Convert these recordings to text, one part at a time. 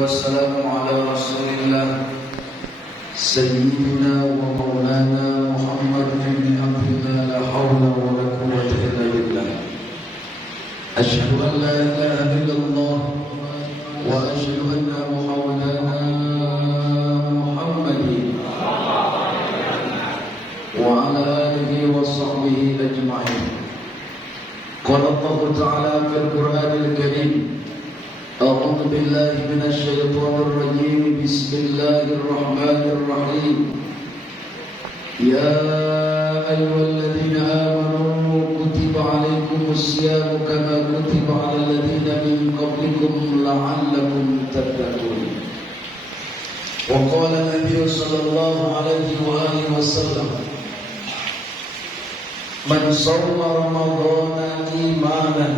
والسلام على رسول الله سيدنا ومولانا محمد بن عبد الله لا حول ولا قوة إلا بالله أشهد أن لا إله إلا الله وأشهد أن مولانا محمد وعلى آله وصحبه أجمعين. قال الله تعالى في القرآن الكريم: أعوذ بالله من الشيطان الرجيم. بسم الله الرحمن الرحيم. يا أيها الذين آمنوا كتب عليكم الصيام كما كتب على الذين من قبلكم لعلكم تتقون. وقال النبي صلى الله عليه وآله وسلم: من صوم رمضان إيمانا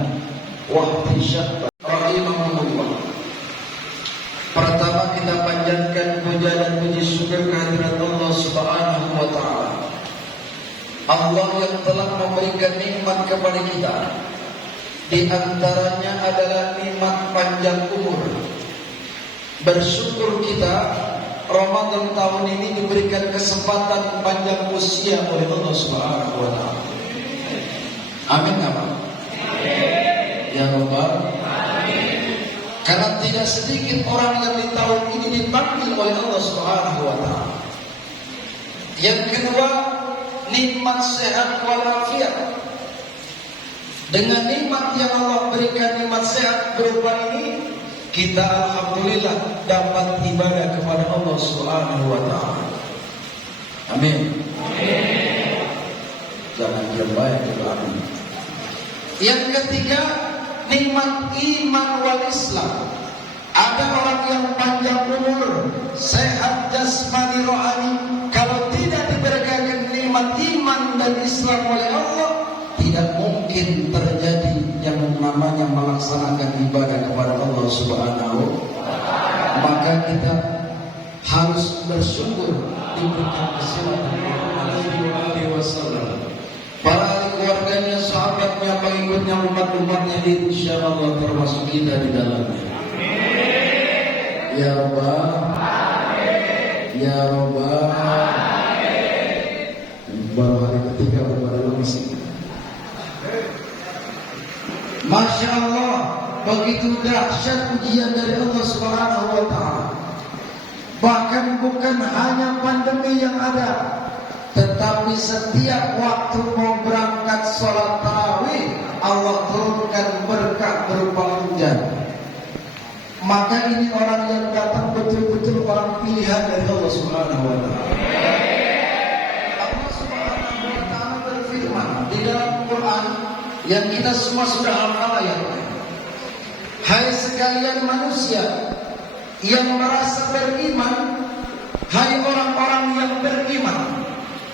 واحتسابا rahimahullah. Pertama kita panjatkan puja dan puji syukur kehadirat Allah Subhanahu wa taala. Allah yang telah memberikan nikmat kepada kita. Di antaranya adalah nikmat panjang umur. Bersyukur kita Ramadan tahun ini diberikan kesempatan panjang usia oleh Allah Subhanahu wa taala. Amin apa? Ya Rabbal. Karena tidak sedikit orang yang di tahun ini dipanggil oleh Allah Subhanahu wa taala. Yang kedua, nikmat sehat walafiat. Dengan nikmat yang Allah berikan, nikmat sehat berupa ini, kita alhamdulillah dapat ibadah kepada Allah Subhanahu wa taala. Amin. Amin. Jangan diam baik juga amin. Yang ketiga, nikmat iman wal Islam. Ada orang yang panjang umur, sehat jasmani rohani, kalau tidak diberkahi nikmat iman dan Islam oleh Allah, tidak mungkin terjadi yang namanya melaksanakan ibadah kepada Allah Subhanahu. Maka kita harus bersyukur diberikan kesempatan Alaihi Wasallam, para ahli keluarganya, sahabatnya, pengikutnya, umat-umatnya, insyaallah termasuk kita di dalamnya. Ya Rabbal. Ya Rabbal. Baru hari ketiga baru misi. Masya Allah, begitu dahsyat ujian dari Allah Subhanahu wa taala. Bahkan bukan hanya pandemi yang ada, tetapi setiap waktu mau berangkat sholat tarawih, Allah turunkan berkah berupa hujan. Maka ini orang yang datang betul-betul orang pilihan dari Allah Subhanahu wa taala. Allah Subhanahu wa taala berfirman di dalam Quran yang kita semua sudah hafal ayatnya. Hai sekalian manusia yang merasa beriman, hai orang-orang yang beriman,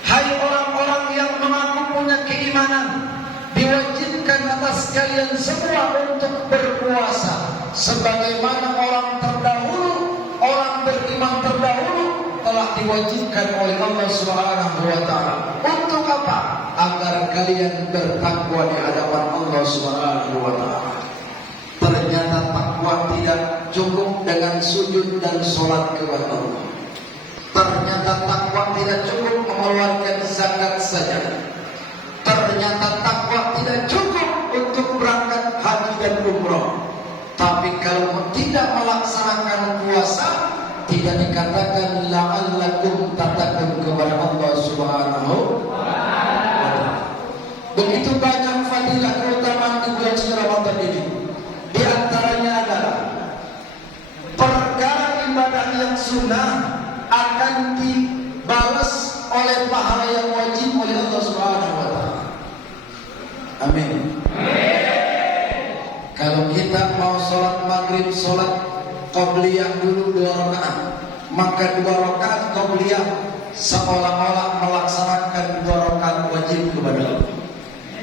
hai orang-orang yang mengaku punya keimanan, diwajibkan atas kalian semua untuk berpuasa sebagaimana orang terdahulu, orang beriman terdahulu telah diwajibkan oleh Allah Subhanahu wa taala. Untuk apa? Agar kalian bertakwa di hadapan Allah Subhanahu wa taala. Ternyata takwa tidak cukup dengan sujud dan salat kepada Allah. Ternyata takwa tidak cukup mengeluarkan zakat saja. Ternyata takwa tidak cukup untuk berangkat haji dan umrah. Tapi kalau tidak melaksanakan puasa, tidak dikatakan la'allakum tattaqun kepada Allah Subhanahu wa taala. Begitu banyak fadilah keutamaan di bulan suci Ramadan ini. Di antaranya adalah perkara ibadah yang sunnah akan dibalas oleh pahala yang wajib oleh Allah Subhanahu wa taala. Amin. Kalau kita mau sholat maghrib, sholat qobliyah dulu 2 rakaat, maka 2 rakaat qobliyah seolah-olah melaksanakan 2 rakaat wajib kepada Allah.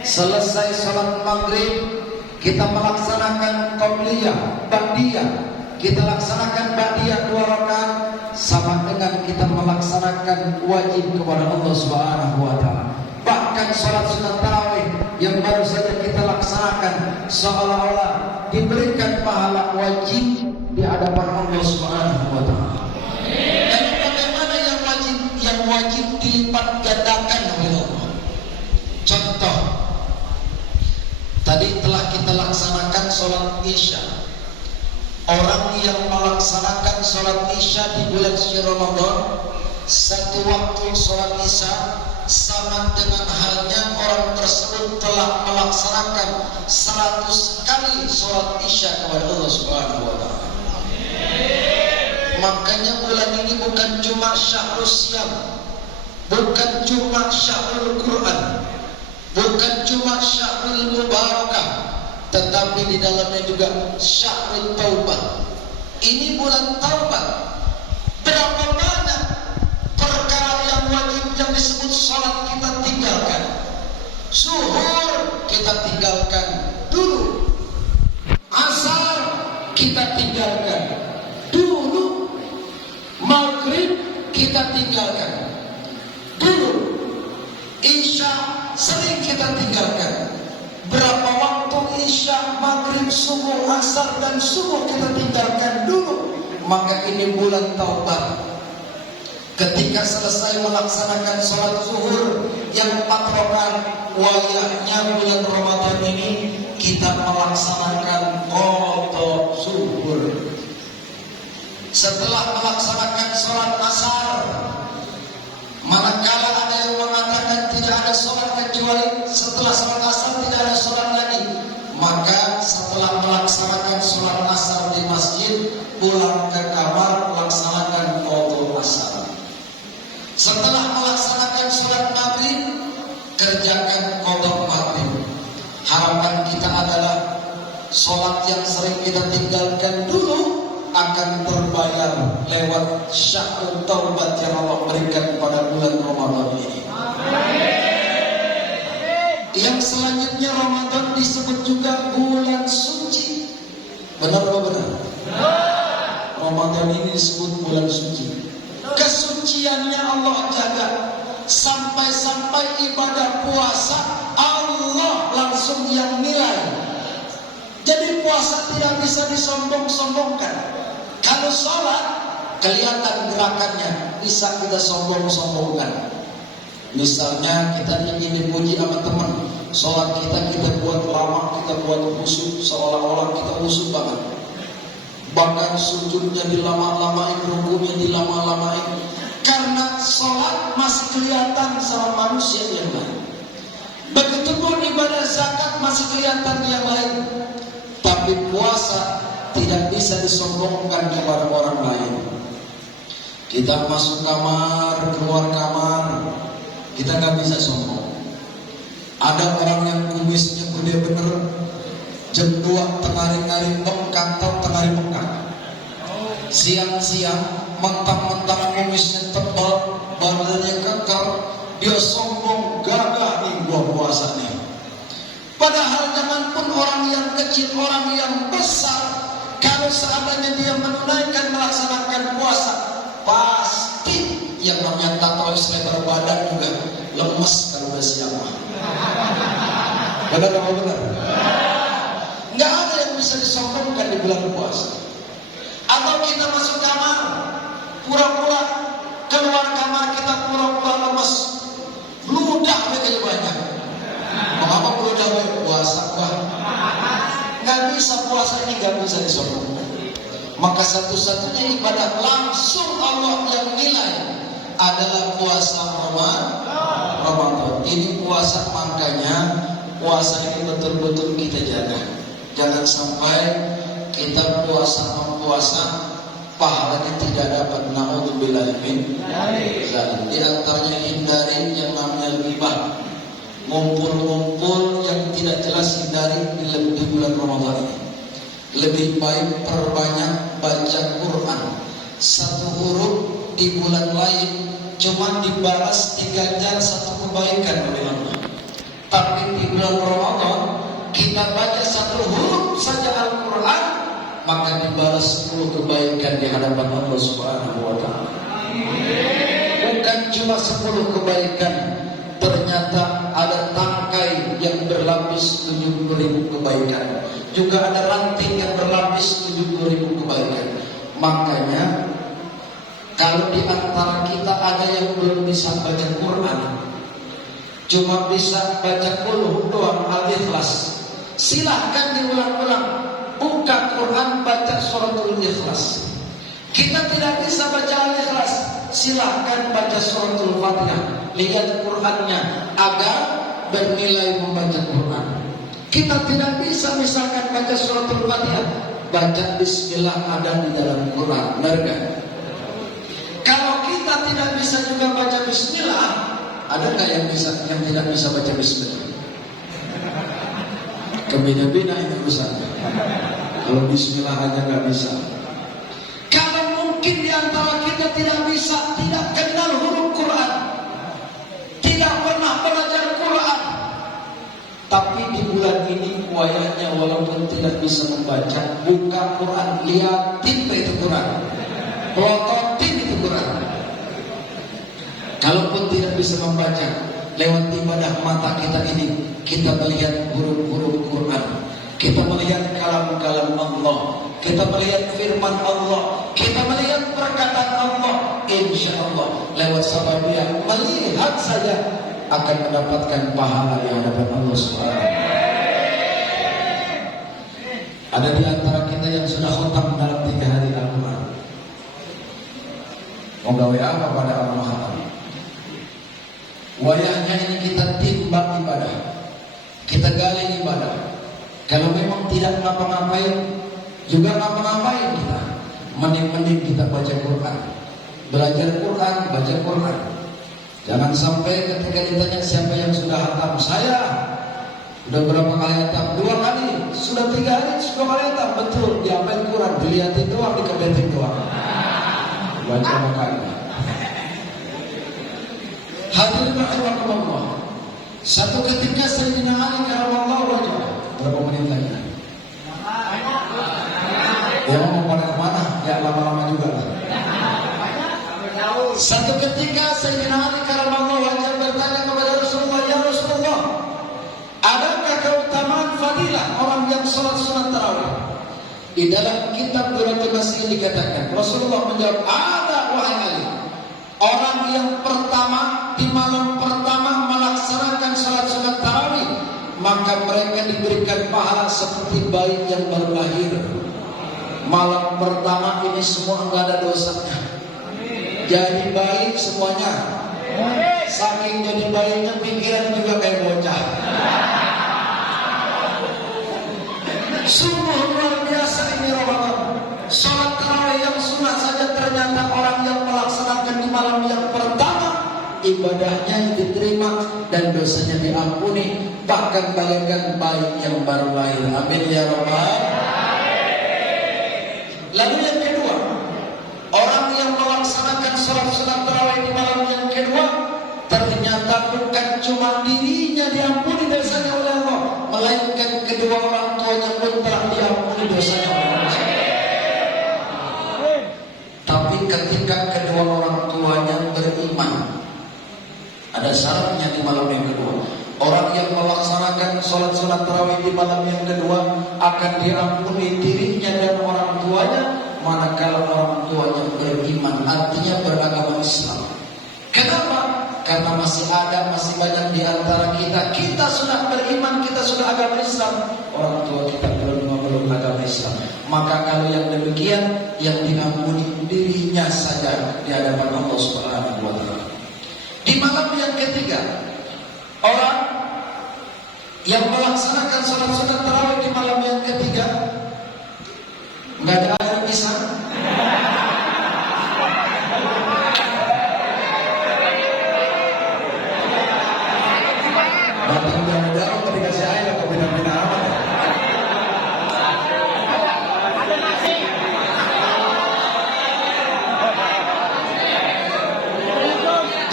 Selesai sholat maghrib, kita melaksanakan qobliyah, ba'diyah, kita laksanakan ba'diyah 2 rakaat, sama dengan kita melaksanakan wajib kepada Allah Subhanahu wa taala. Bahkan sholat sunat tarawih yang baru saja kita laksanakan seolah-olah diberikan pahala wajib di hadapan Allah Subhanahu wa taala. Dan bagaimana yang wajib dilipat gandakan oleh Allah. Contoh, tadi telah kita laksanakan sholat Isya. Orang yang melaksanakan sholat Isya di bulan suci Ramadan, satu waktu sholat Isya sama dengan halnya orang tersebut telah melaksanakan 100 kali sholat Isya kepada Allah Subhanahu wa taala. Makanya bulan ini bukan cuma syahrul siyam, bukan cuma syahrul Quran, bukan cuma syahrul mubarakah, tetapi di dalamnya juga syahrul taubat. Ini bulan taubat. Berapa banyak perkara yang wajib yang disebut salat kita tinggalkan. Zuhur kita tinggalkan dulu. Asar kita tinggalkan dulu. Maghrib kita tinggalkan dulu. Isya sering kita tinggalkan. Berapa waktu Isya, Maghrib, Subuh, Asar dan Subuh kita tinggalkan dulu. Maka ini bulan taubat. Ketika selesai melaksanakan sholat zuhur yang 4 rakaat, wayahnya bulan Ramadan ini kita melaksanakan qadha zuhur. Setelah melaksanakan sholat asar, manakala ada yang mengatakan tidak ada sholat kecuali setelah sholat asar tidak ada sholat lagi, maka setelah melaksanakan sholat asar di masjid, pulang ke kamar melaksanakan qadha asar. Setelah melaksanakan sholat maghrib, kerjakan qadha maghrib. Harapan kita adalah sholat yang sering kita tinggalkan dulu akan terbayar lewat syahrul taubat yang Allah berikan pada bulan Ramadan ini. Yang selanjutnya Ramadan disebut juga bulan suci. Benar atau benar? Ramadan ini disebut bulan suci. Kesuciannya Allah jaga. Sampai-sampai ibadah puasa Allah langsung yang nilai. Jadi puasa tidak bisa disombong-sombongkan. Kalau sholat kelihatan gerakannya, bisa kita sombong-sombongkan. Misalnya kita ingin dipuji sama teman, sholat kita buat lama, kita buat khusyuk, seolah-olah kita khusyuk banget. Bahkan sujudnya dilama-lamain, rukunya dilama-lamain, karena sholat masih kelihatan sama manusia yang lain. Begitupun ibadah zakat masih kelihatan yang lain. Tapi puasa tidak bisa disombongkan kepada orang lain. Kita masuk kamar, keluar kamar, kita nggak bisa sombong. Ada orang yang kumisnya gede bener, jam 2 tengah-tengah bengkak atau tengah bengkak. Siang-siang mentang-mentang kumisnya tebal, badannya kekar, dia sombong, gagah nih gua puasa nih. Padahal janganpun orang yang kecil, orang yang besar, kalau seandainya dia menunaikan melaksanakan puasa, pasti yang namanya tato selebar badan juga lemes kalau udah siang. Benar atau benar? Nggak ada yang bisa disombongkan di bulan puasa. Atau kita masuk kamar, pura-pura keluar kamar kita pura-pura lemes, bludak kayak banyak. Mengapa bludak puasa? Nggak bisa, puasa ini nggak bisa disombongkan. Maka satu-satunya ibadah langsung Allah yang nilai adalah puasa Ramadan. Ini puasa, makanya puasa ini betul-betul kita jaga. Jangan sampai kita puasa pahalanya tidak dapat. Na'udzubillahi min dzalik. Di antaranya hindari yang namanya ghibah. Ngumpul-ngumpul yang tidak jelas hindari di bulan Ramadan ini. Lebih baik perbanyak baca Quran. Satu huruf di bulan lain cuma dibalas diganjar satu kebaikan oleh Allah. Tapi di bulan Ramadan kita baca satu huruf saja Al-Quran, maka dibalas 10 kebaikan di hadapan Allah Subhanahu wa taala. Bukan cuma 10 kebaikan, ternyata ada tangkai yang berlapis 70.000 kebaikan. juga ada ranting yang berlapis 70.000 kebaikan. Makanya kalau di antara kita ada yang belum bisa baca Quran, cuma bisa baca qul doang Al-Ikhlas, silahkan diulang-ulang. Buka Quran, baca suratul Ikhlas. Kita tidak bisa baca Al-Ikhlas, silahkan baca suratul Fatihah. Lihat Qurannya agar bernilai membaca Quran. Kita tidak bisa misalkan baca suratul Fatihah, baca Bismillah ada di dalam Quran, benar gak? Kalau kita tidak bisa juga baca Bismillah, ada nggak yang tidak bisa baca Bismillah? Kebeda-beda ini urusannya. Kalau Bismillah aja nggak bisa. Kalau mungkin di antara kita tidak bisa, tidak kenal huruf Quran, tidak pernah belajar Quran, tapi di bulan ini wayahnya walaupun tidak bisa membaca, buka Quran, liatin itu Quran, pelototin itu Quran. Kalaupun tidak bisa membaca, lewat ibadah mata kita ini, kita melihat huruf-huruf Quran, kita melihat kalam-kalam Allah, kita melihat firman Allah, kita melihat perkataan Allah. Insya Allah lewat sababnya melihat saja akan mendapatkan pahala di hadapan Allah SWT. Ada di antara kita yang sudah khatam dalam 3 hari Al-Quran. Mau gawe apa pada orang khatam? Wayahnya ini kita timbang ibadah, kita gali ibadah. Kalau memang tidak ngapa-ngapain, juga ngapa-ngapain kita, mending kita baca Quran, belajar Quran, baca Quran. Jangan sampai ketika ditanya siapa yang sudah hatam, saya udah berapa kali hatam? 2 kali, sudah 3 hari, sudah kali hatam. Betul, diapain Quran, dilihatin doang, dikebetin doang, baca makanya. Hadirin rahimakumullah. Satu ketika Sayyidina Ali karramallahu wajhah, berapa menit lagi? Ya mau pada kemana? Ya lama-lama juga lah. Satu ketika Sayyidina Ali karramallahu wajhah bertanya kepada Rasulullah, ya Rasulullah, adakah keutamaan fadilah orang yang sholat sunat tarawih? Di dalam kitab Duratul Nasir dikatakan, Rasulullah menjawab, ada wahai Ali, orang yang pertama di malam pertama melaksanakan salat sunat tarawih, maka mereka diberikan pahala seperti bayi yang baru lahir. Malam pertama ini semua enggak ada dosanya, jadi baik semuanya. Saking jadi bayinya pikiran juga kayak bocah. Sungguh luar biasa ini Ramadan. Salat tarawih yang sunat saja ternyata orang yang melaksanakan di malam yang pertama, ibadahnya diterima dan dosanya diampuni, bahkan bagaikan bayi yang baru lahir. Amin ya rabbal. Lalu yang kedua, orang yang melaksanakan salat sunat tarawih di malam yang kedua, ternyata bukan cuma dirinya diampuni dosanya oleh Allah, melainkan kedua orang tuanya pun telah diampuni dosanya oleh Allah. Tapi ketika kedua orang tuanya beriman, ada syaratnya di malam yang kedua. Orang yang melaksanakan sholat sunat tarawih di malam yang kedua akan diampuni dirinya dan orang tuanya, manakala orang tuanya beriman, artinya beragama Islam. Kenapa? Karena masih banyak di antara kita sudah beriman, kita sudah agama Islam, orang tua kita belum agama Islam. Maka kalau yang demikian, yang diampuni dirinya saja di hadapan Allah Subhanahu wa taala. Di malam yang ketiga, orang yang melaksanakan salat sunat tarawih di malam yang ketiga, enggak ada air pisang. Datang jauh-jauh tadi kasih air atau bina-bina amat.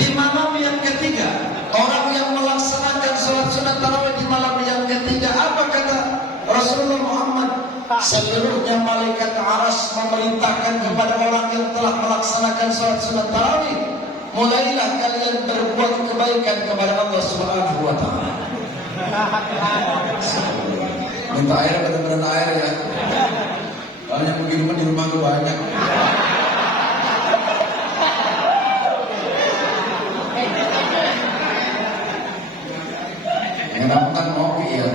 Di malam yang ketiga, orang yang melaksanakan salat sunat tarawih di malam yang ketiga, apa kata Rasulullah Muhammad? Seluruhnya malaikat aras memerintahkan kepada orang yang telah melaksanakan salat sunat tarawih, mulailah kalian berbuat kebaikan kepada Allah Subhanahu wa taala. Minta air benar-benar air ya. Banyak begini di rumah tuh banyak. Mengenapkan ngopi ya.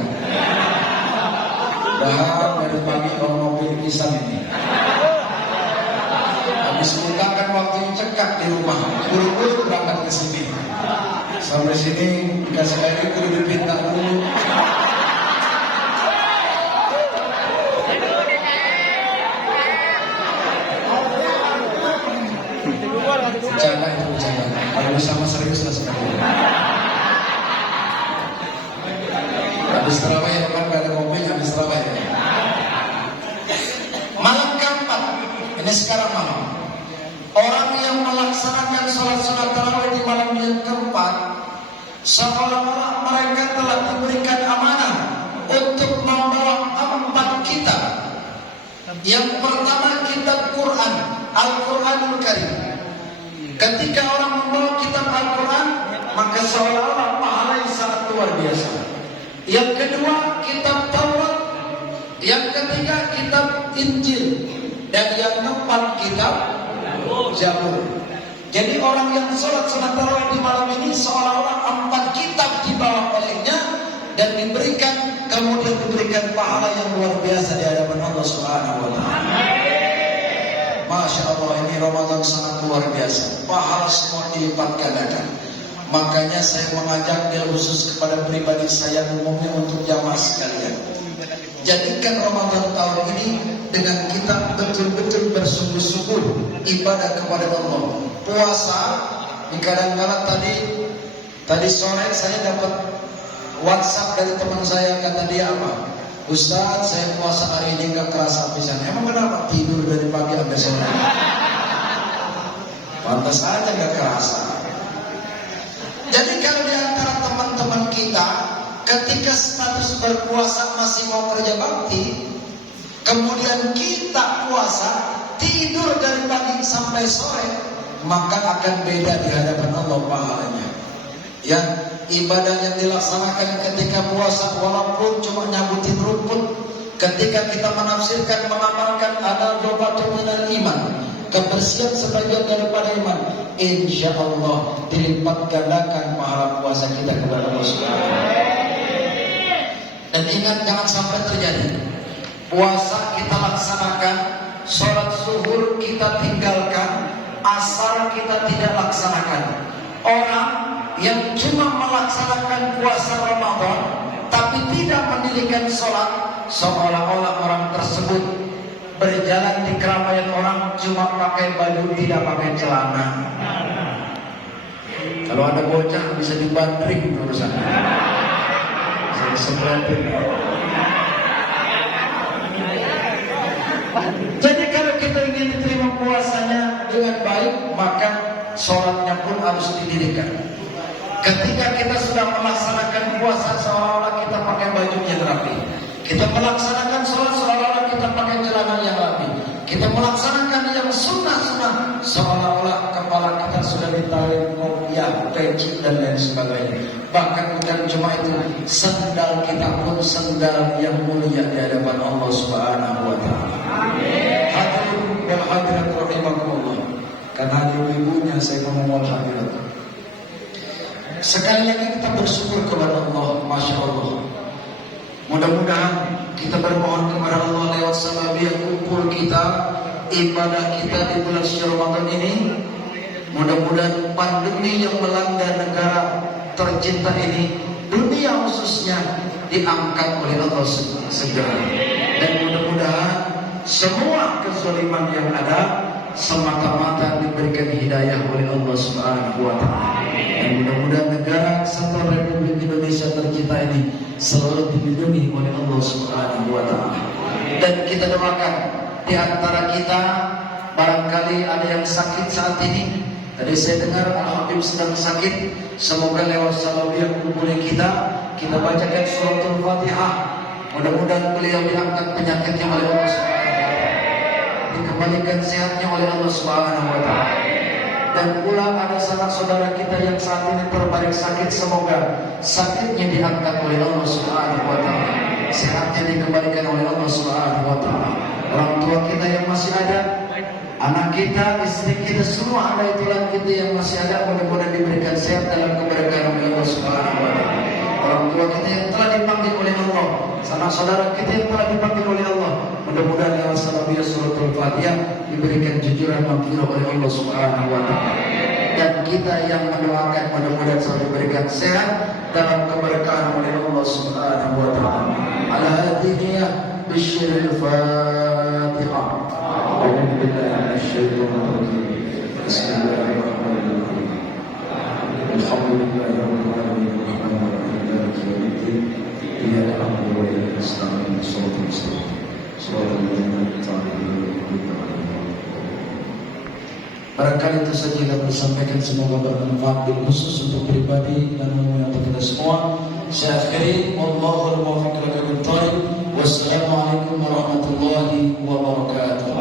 Udah dari pagi kalau ngopi pisang ini. Habis buka kan waktunya cekak di rumah. Buru-buru berangkat ke sini. Sampai sini dikasih air itu dipinta dulu. Bercanda itu bercanda. Kalau sama serius lah sekali. Habis terawih ya kan gak ada kopi, habis terawih ya. Malam keempat, ini sekarang malam. Orang yang melaksanakan sholat tarawih di malam yang keempat, seolah-olah mereka telah diberikan amanah untuk membawa 4 kitab. Yang pertama kitab Quran, Al-Quranul Karim. Ketika orang membawa kitab Al-Quran, maka seolah-olah pahalanya sangat luar biasa. Yang kedua kitab Taurat, yang ketiga kitab Injil, dan yang keempat kitab Zabur. Jadi orang yang sholat tarawih di malam ini seolah-olah 4 kitab dibawa olehnya dan kemudian diberikan pahala yang luar biasa di hadapan Allah Subhanahu wa taala. Masya Allah, ini Ramadan sangat luar biasa. Pahala semua dilipat gandakan. Makanya saya mengajak dia khusus kepada pribadi saya umumnya untuk jamaah sekalian. Jadikan Ramadan tahun ini dengan kita betul-betul bersungguh-sungguh ibadah kepada Allah. Puasa, kadang-kadang tadi sore saya dapat WhatsApp dari teman saya, kata dia apa? Ustaz, saya puasa hari ini gak kerasa pisan. Emang kenapa? Tidur dari pagi sampai sore. Pantas aja gak kerasa. Jadi kalau di antara teman-teman kita, ketika status berpuasa masih mau kerja bakti, kemudian kita puasa, tidur dari pagi sampai sore, maka akan beda di hadapan Allah pahalanya. Ya, ibadah yang dilaksanakan ketika puasa walaupun cuma nyabutin rumput, ketika kita menafsirkan mengamalkan ada dobatun minal iman, kebersihan sebagian daripada iman, insya Allah dilipat gandakan pahala puasa kita kepada Allah Subhanahu. Dan ingat, jangan sampai terjadi puasa kita laksanakan, sholat zuhur kita tinggalkan, asar kita tidak laksanakan. Orang yang cuma melaksanakan puasa Ramadan tapi tidak mendirikan sholat, seolah-olah orang tersebut berjalan di keramaian orang cuma pakai baju, tidak pakai celana. Kalau ada bocah bisa dibandring urusan. Saya sebanding. Jadi kalau kita ingin diterima puasanya dengan baik, maka sholatnya pun harus didirikan. Ketika kita sudah melaksanakan puasa seolah-olah kita pakai baju yang rapi, kita melaksanakan sholat seolah-olah kita pakai celana yang rapi, kita melaksanakan yang sunnah-sunnah seolah-olah kepala kita sudah ditarik kopiah, peci dan lain sebagainya. Bahkan bukan cuma itu, sendal kita pun sendal yang mulia di hadapan Allah Subhanahu wa taala. Hadirin wal hadirat rahimakumullah. Karena ibu-ibunya saya ngomong wal hadirat. Sekali lagi kita bersyukur kepada Allah, Masya Allah. Mudah-mudahan kita bermohon kepada Allah lewat sababiah kumpul kita, ibadah kita di bulan suci Ramadan ini. Mudah-mudahan pandemi yang melanda negara tercinta ini, dunia khususnya, diangkat oleh Allah segera. Dan mudah-mudahan semua kezaliman yang ada semata-mata diberikan hidayah oleh Allah Subhanahu wa taala. Dan mudah-mudahan negara Kesatuan Republik Indonesia tercinta ini selalu dilindungi oleh Allah Subhanahu wa taala. Dan kita doakan di antara kita barangkali ada yang sakit saat ini. Tadi saya dengar Al-Habib sedang sakit. Semoga lewat salawiyah kumpulnya kita bacakan suratul Fatihah. Mudah-mudahan beliau diangkat penyakitnya oleh Allah Subhanahu wa taala, dikembalikan sehatnya oleh Allah Subhanahu wa taala. Dan pula ada sanak saudara kita yang saat ini terbaring sakit, semoga sakitnya diangkat oleh Allah Subhanahu wa taala. sehatnya dikembalikan oleh Allah Subhanahu wa taala. Orang tua kita yang masih ada, anak kita, istri kita, semua anak itulah kita yang masih ada, mudah-mudahan diberikan sehat dalam keberkahan oleh Allah Subhanahu wa taala. Orang tua kita yang telah dipanggil oleh Allah, sanak saudara kita yang telah dipanggil oleh Allah, mudah-mudahan ya Rasulullah suratul Fatihah diberikan jujuran maghfirah oleh Allah Subhanahu wa taala. Dan kita yang mendoakan mudah-mudahan selalu diberikan sehat dalam keberkahan oleh Allah Subhanahu wa taala. Ala hadhihi bisyiril Fatihah. A'udzu billahi minasyaitonir rajim. Bismillahirrahmanirrahim. Alhamdulillahi rabbil alamin. Arrahmanir rahim. Maliki yaumiddin. Iyyaka na'budu wa iyyaka nasta'in. Shiratal mustaqim. Shiratal ladzina an'amta 'alaihim. Barangkali itu saja yang dapat disampaikan, semoga bermanfaat bil khusus untuk pribadi dan umum untuk kita semua. Saya akhiri, wallahul muwaffiq ila aqwamit thoriq. Wassalamualaikum warahmatullahi wabarakatuh.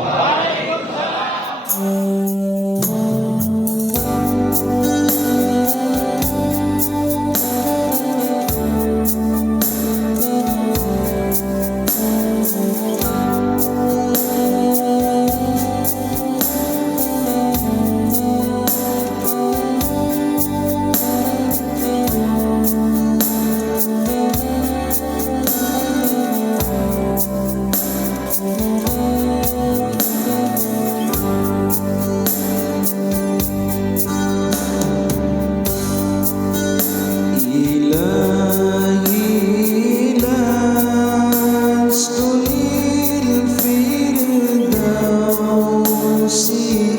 See